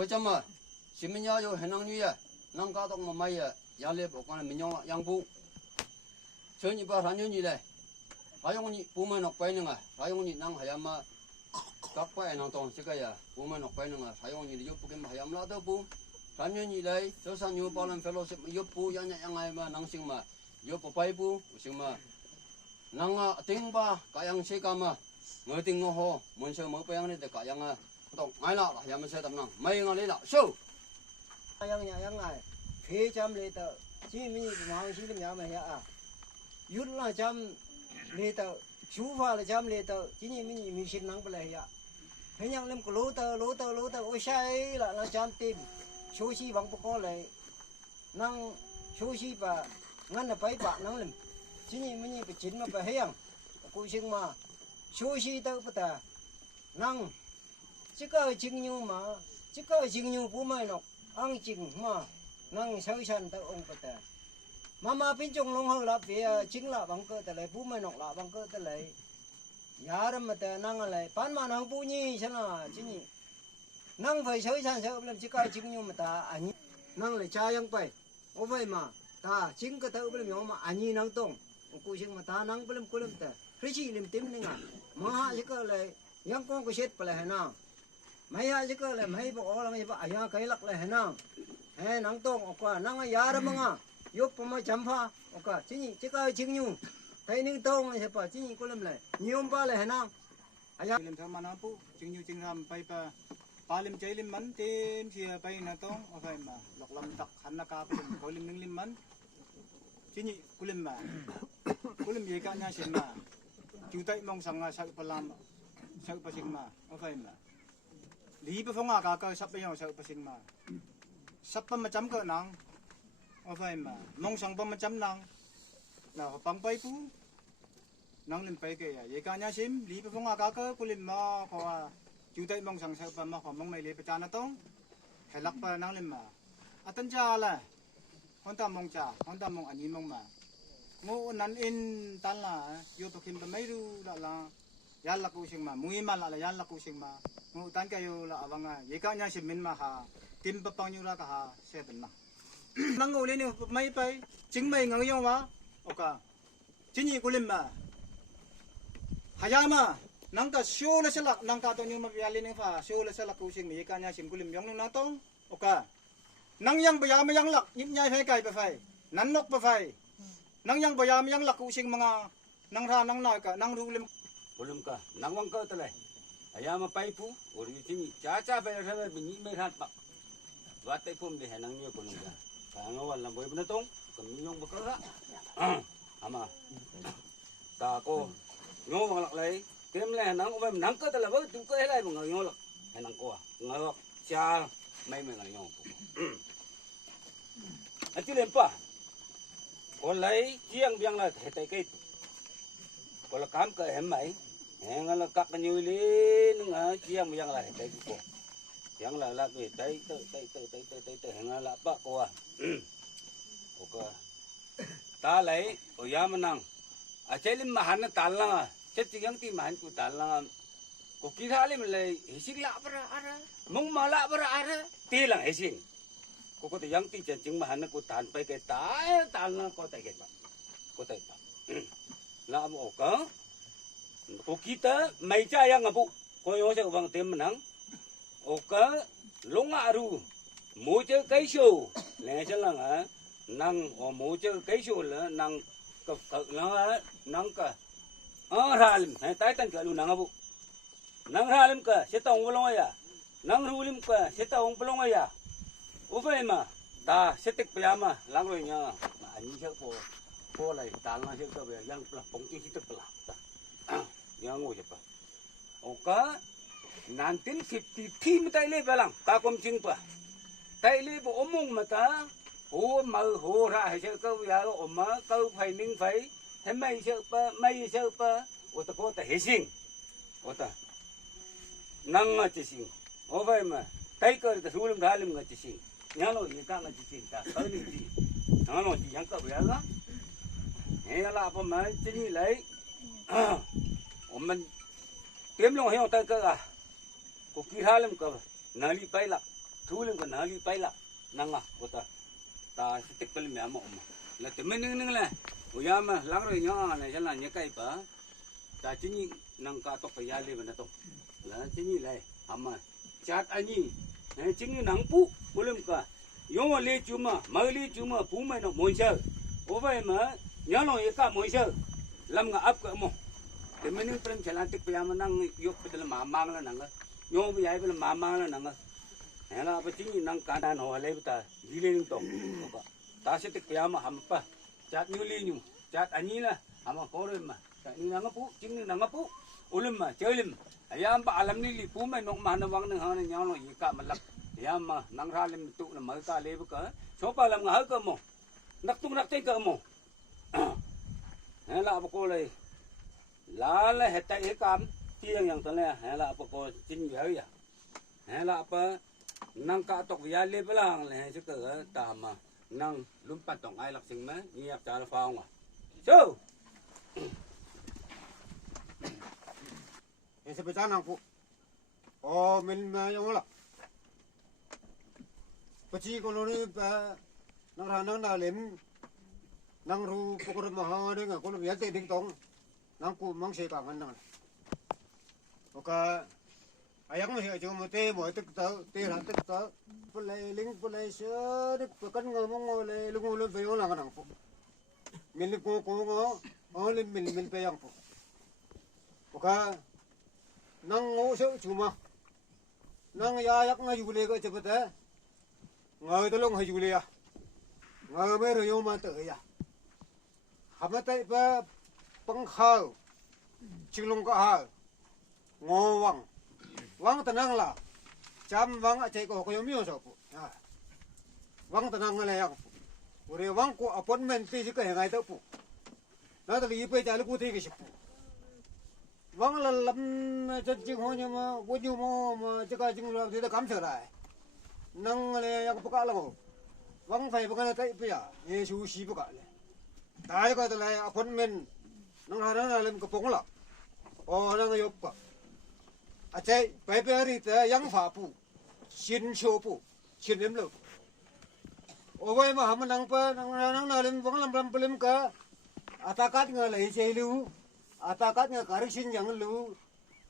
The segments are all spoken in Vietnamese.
为什么？新民家有很能女呀，能搞到我买呀，家里不管民养养补，所以你把三年你来，还用你部门那关人啊，还用你能还要么？các quay năng tồn sẽ cái à, bố mẹ nó quay năng à, phải không như giúp cái mà hay làm đâu bố, sáng như như đây, cho sáng như bao lần fellowship giúp bố, yang ai mà năng sinh mà, giúp bố bay bố, sinh mà, năng tiếng ba, cái yang sẽ cái mà, người tiếng ngô hồ, muốn chơi mới bay yang này để cái yang động, ngay là hay làm sẽ tầm năng, mấy người lấy là, show, yang này, phía chăm lấy tờ, chỉ mình mang chỉ làm mà ya, yết là chăm lấy tờ, chú pha là chăm lấy tờ, chỉ mình xin năng bờ ya. Thế nhưng lên có lố tờ ôi sai là chán tìm số chi bằng có lại năng số chi và ngăn là bấy bạn năng lên chỉ mình phải chín mà phải hiang cô sinh mà số chi tao phải ta năng chỉ có chừng nhiều bố mày nó ăn chừng mà năng soi san tao ông phải ta mà bên trong long hơn là về chính là bằng cơ ta lại bố mày nó là bằng cơ ta lại yaram mà ta năng lại bán mà năng bù nhỉ xem là chứ nhỉ năng phải soi san soi làm chỉ có chừng nhiều mà ta anh năng lại cha yang phải ô vậy mà ta chính cái tao làm mà anh năng tông cô sinh mà ta năng làm ta cái gì làm tím này à mà chỉ có lại yang con cái chết phải nào mấy chỉ có lại mấy bộ là mấy bộ ai cái lắc lại nào hè năng tông qua năng yaram mà giúp mà chăm pha ok chứ nhỉ chỉ có chừng nhiều thấy những tông này phải chỉ có làm lại nhiều ba lại nào lim tham mana pu ching tham pai pa palim chai lim man tem sia pai na tong o phai ma lok lam tak khan na ka lim ko lim ning lim man chini kulim ye ka nya sin ma chu tai mong sang nga sa palam sa pa sing ma o phai ma li pa phong ka ka sap yo sa pa sing ma sap pa ma cham ka nang o phai ma mong sang pa ma cham nang na pang pai pu năng lên bay cái vậy cả nhà sim lý bê phong cá cơ kulim mà họ chủ tịch mong sang sao mà họ mong mày lấy bê cha nó tông hay lắc pa năng lên mà à tân cha là con ta mong anh em mong mà ngô nắn in tan là yêu tổ kim bê mấy ru là ya lắc u sinh mà mui mà là ya lắc u sinh mà ngô tan cái yêu là vâng à vậy cả nhà sim mình mà ha tim bê bao nhiêu ra cả ha sẽ tận nào năng ngô lên mấy bay chính mày ngang nhau mà ok chính gì kulim mà hayama nangka show la selak nangka to nyuma biali ning fa show la selak kusing mi kanya sim kulim yong nang tong oka nang yang bayama yang lak nyip nyai phai kai pa phai nan nok pa phai nang yang bayama yang lak kusing mga nang ra nang nai ka nang ru lim kulim ka, nang wang ka talay, ayama paipu, ori tini, cha pa yasa binyi may hat pak, watay pum di henang niyo kulim ka, kaya nga walang boy na tong, kaminyong bakala, ama, ta ko. Ngô bằng lắc lấy, kiếm này nắng cũng vậy, nắng cơ là với chúng cái này bằng người ngô lắc, hay nắng qua, ngô cha mấy người ngô, anh chỉ làm pa, còn lấy chiang biang là hệ tay cây, còn là cám cây hẻm mấy, hẻm là cắt cái nhồi lên, ngã chiang biang là hệ tay của, chiang là cái tay hẻm là pa qua, ok, ta lấy, ở nhà mình năng. Acha lim mahan na talanga, ceti yang ti mahan ku talanga, ko kira lim le hisik la bara ara, mong mala bara ara, tilang hising, ko te yang ti ceng mahan na ku tan pai ke talanga ko tai ke ba, ko tai ba, la mo ka, ko kita mai cha yang abu, ko yo se bang tem menang, oka longa aru, mo che kai show, le chalang a, nang o mo che kai show la nang nang ka ralim hai tai tan ka lu nang abu nang ralim ka seta ong bolong ya nang rulim ka seta ong bolong ya ufai ma ta setik payama lang roi nya ani se po lai tal na se ka be yang pla pong chi sitek pla ta yang ngo je pa oka 1953 ma tai le balang ka kom ching pa tai le bo omong ma ta hồ mờ hồ ra hay sao câu giờ mà câu phải ninh phải thế mấy sao pa ô ta có ta hết sinh ô ta năng chỉ sinh ô vậy mà tay cơ ta sulim ra lim chỉ sinh nhớ nó gì cả chỉ sinh ta tới đi gì nó chỉ yang câu vậy đó nghe là apa mà chỉ lấy mình kiếm luôn hay tay cơ à cuộc kỳ hai lim cơ nali bay lạc Thuling ka nali paila nanga kota ta sitik palim ya mo la temening ning la uyama langro nya na jala nya kai pa ta chini nang ka to pa yale ba na to la chini lai ama chat ani chini nang pu ulim ka yo le chuma ma le chuma pu mai no mo sha over ma nya lo ye ka mo sha lam nga ap ka mo temening prem chala tik pa yama nang yok pa dal ma mang la nang yo ba yai pa ma mang la nang Hela apa cini nang kanan hole beta giling tong ka ta sitik piyama hampa chat nyuli nyu chat anila ama korem ma chat ni nang pu cing nang pu ulim ma celim ayam pa alam ni li pu mai nok ma na wang nang hana nyalo yika malak ayam ma nang ralim tu na mal ka le ka so pa lam nga ka mo nak tung nak te ka mo hela apa ko le la le heta e kam tiang yang tale hela apa ko cin ya hela apa nang ka tok ya le belang le se ke ta ma nang lumpat tong ai lak sing ma ni yak cha la faung à so e se pecha nang pu o min ma yong la pachi ko lo ni pa nang ra nang na lem nang ru pokor ma ha de nga ko lo ya te ding tong nang ku mang se ka ngan nang oka ayang mo siya mo te mo tek ta te ra tek ta pulai ling pulai sya de pakan ngomong ole lungu lu pe ola kanang po min ko ngo ole min pe yang po oka nang ngo so chuma nang ya yak nga yu le ko chepata ngai to long ha yu le ya ngai me ro yo ma te ya ha ma tai pa pang khao chilong ka ha ngo wang wang tenang lah, jam wang acai ko koyo mio sopo, wang tenang lah yang, ure wang ko appointment ti jika yang ada pu, nanti lagi pe jalan ku ti kisip, wang lalam cacing honya ma, wujud ma jika jing luar tidak kam serai, nang le yang buka lagu, wang fai bukan tai pe ya, Yesus si buka le, tai ko tu le appointment, nang hari nalam kepung lah, oh nang yop pa. Acai bayi te yang fapu, sin cobu, sin lemlu. Owai mah ham nang pa nang nalim bang lam pelim ka, atakat ngalai celu, atakat ngakarisin yang lu,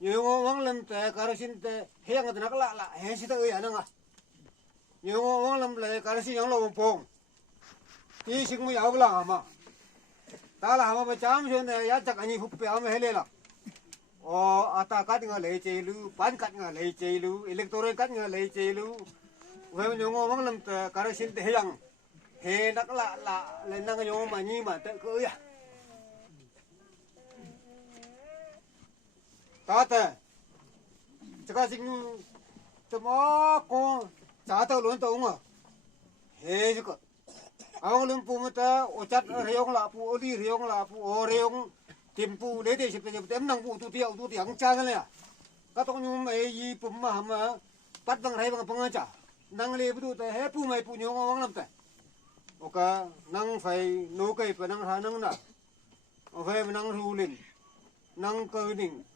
nyongo bang lam te karisin te hiang te nak la hesi te uya nang ah, nyongo bang lam le karisin yang lo pong, ti sing mu yau lang ama, tala ama macam sini ya cak ani huppe ama hele lah. Oh, atakat ngalai celu, pankat ngalai celu, elektoral kat ngalai celu. Wei nyongo bang lam te karisin te hiang, he nak la le nang nyongo mani ma te ke uya. Kata, cakap sing semua ko jatuh lontong ah, he juga. Awang lumpu mata, ocat reong lapu, oli reong lapu, reong timpu lede seperti tem nang pu tu tiang jangan ya. Katong nyum yi pemah ma, pat bang rai bang pengaca, nang le betul te he pu mai pu nyong awang lam te. Oka nang fai no kai pa nang hanang na, o fai nang rulin, nang kening.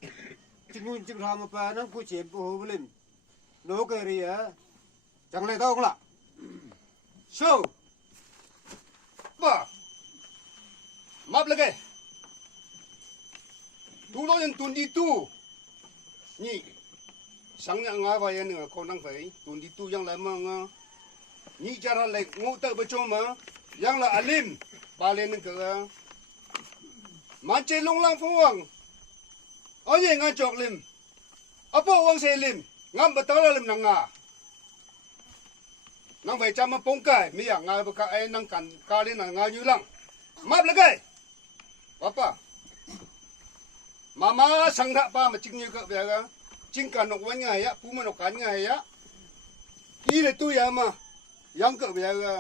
Chính chính làm mà nó cũng chỉ bố lên nấu cái gì á chẳng lẽ đâu không lạ so ba map lagi tu lo yang tun di tu ni sang yang ngawai yang dengan kau nang fai tun di tu yang lama nga ni cara lek nguta bercuma yang la alim balen ke macam long lang fuang oh ye nga chok lim apa wang se lim ngam betul lim nang nga nang phải chăm pong kai mi yang nga ba ai nang kan ka le nang nga nyu lang map la kai papa mama sang tha pa ma ching như ka ba ga ching kan nok wan nga ya pu ma nok kan nga ya i le tu ya ma yang ka ba ga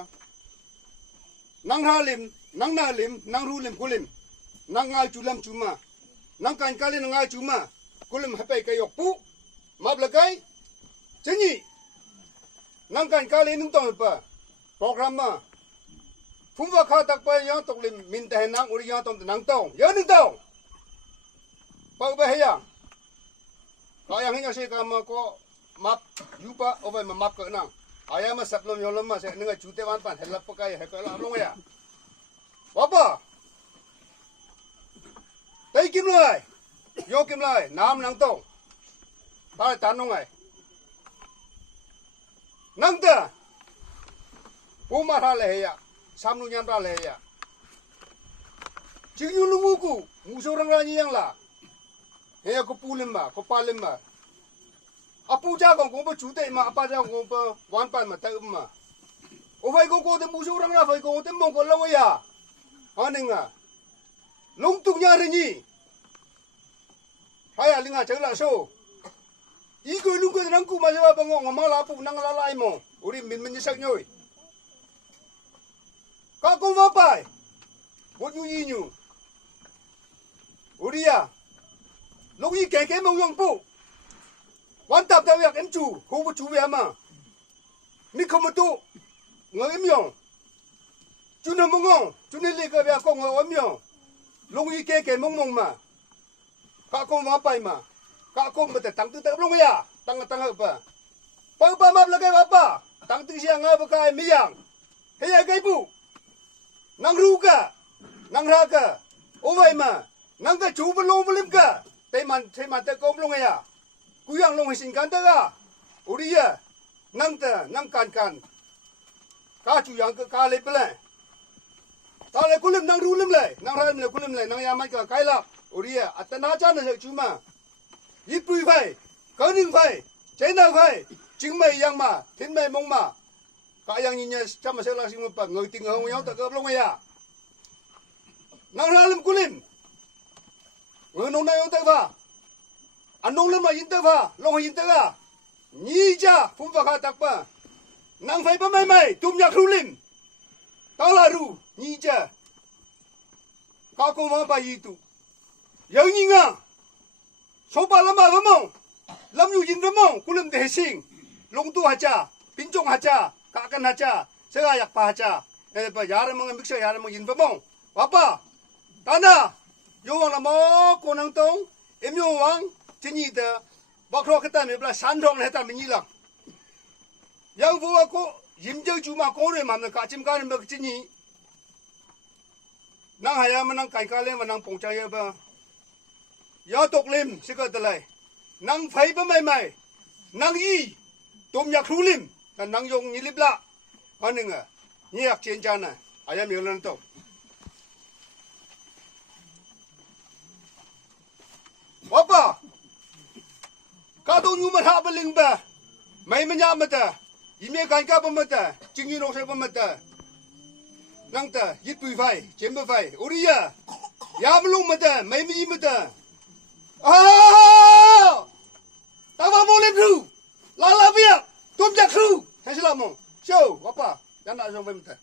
nang ha lim nang na lim nang ru lim ku lim nang nga chu lam chu ma nang kan kali nang ai cuma kulim hapai kayok pu map lagai cengi nang kan kali nung tong pa program ma phumwa kha tak pa yang tok lim min ta nang uri yang tong nang tong ya nung tong pa ba he ya ka yang nya se ka ma ko map yu pa over ma map ka nang ayam sebelum nyolam mas nengah jute wan pan helap pakai hekala long ya apa tay kim lai yo kim lai nam nang tong ta tanong ai nang ta puma tha le ya samnu nyam ta le ya jing yu lu ku muso rang ra yang la he ko pulim ma ko palim ma apu cha gong gong ba chu te ma apa cha gong ba wan pan ma ta ma o vai go go de mu su rang ra vai go de mong ko lo ya aninga long tu nya re ni hai ya linga chang la so i go lu go rang ku ma ja ba ngong ma la pu nang la lai mo uri min min sak nyoi ka ko ma pai bo yu yi nyu uri ya lo yi ke ke mong yong pu wan tap tao yak em chủ khu bu chủ về mà mi không một tu ngồi em nhong chú nó mong ngon chú nên lấy cái về con ngồi em nhong lúc ý cái mong mong mà cả con vào bay mà cả con mà tăng tư tập lúc ya tăng hợp ba ba map là cái apa tăng tư siang apa cái mi yang hay cái bu nang ru cả nang ra cả ô vậy mà nang cái chủ bên lông bên lim cả tay man tay con lúc ya cú yang long hình can ta uri ya nang ta nang can ka chu yang ka le ple ta le kulim nang ru lim le nang ra le kulim le nang ya mai ka kai la uri ya atana cha na chu ma yi pui phai ka ning phai chai na phai jing mai yang ma tin mai mong ma ka yang ni nya cha ma se la sing pa ngoi ting hong yang ta ka long ya nang ra lim kulim ngoi nong na yang ta va anh nông lên mà yên tơ pha, long yên tơ à, nhị cha phun vào khát tắc pa, nang phải bấm mày, tụm nhạc ru lim, tao là ru, nhị cha, các con mà bài gì tụ, yêu nhị ngà, số ba làm mà mong, làm nhiều yên mong, cú làm để sinh, long tu hả cha, pin chong hả cha, cả căn hả cha, sẽ là yak pa hả cha, bây giờ mong em biết sao giờ mong yên mong, apa, ta na, yêu hoàng là mò con năng tông, em yêu hoàngที่นี่เด้อบอกเราก็ตามมีปลาสันทองเลยตามมีนี่หลังยังฟัวก็ยิ้มเจ้าจูมาโก้เลยมันกะจิมการมันก็ที่นี่นั่งหายมันนั่งไก่กาเล่มันนั่งปงใจเยอะปะยาตกลิมสิก็ตะเลยนั่งไฟปะไม่นั่งอีตุ่มอยากรู้ลิมแต่นั่งยงนี่ลิบละอันหนึ่งอ่ะนี่อยากเชียนจานน่ะอายามีเรื่องโตว่าปะข้าต้องยูมาทำเป็นลิงเบะไม่มันยามมาแต่ยิ่งมีการกับมาแต่จึงยูนกใช้มาแต่นั่งแต่ยึดปุยไฟเจ็บไฟโอ้ยยามลุงมาแต่ไม่มีมาแต่อ้าวตาว่าโมเลนรูลาลาเบียตุ้มจากครูให้สลามมองโชว์ว่าป่ะยันน่าชมไปมาแต่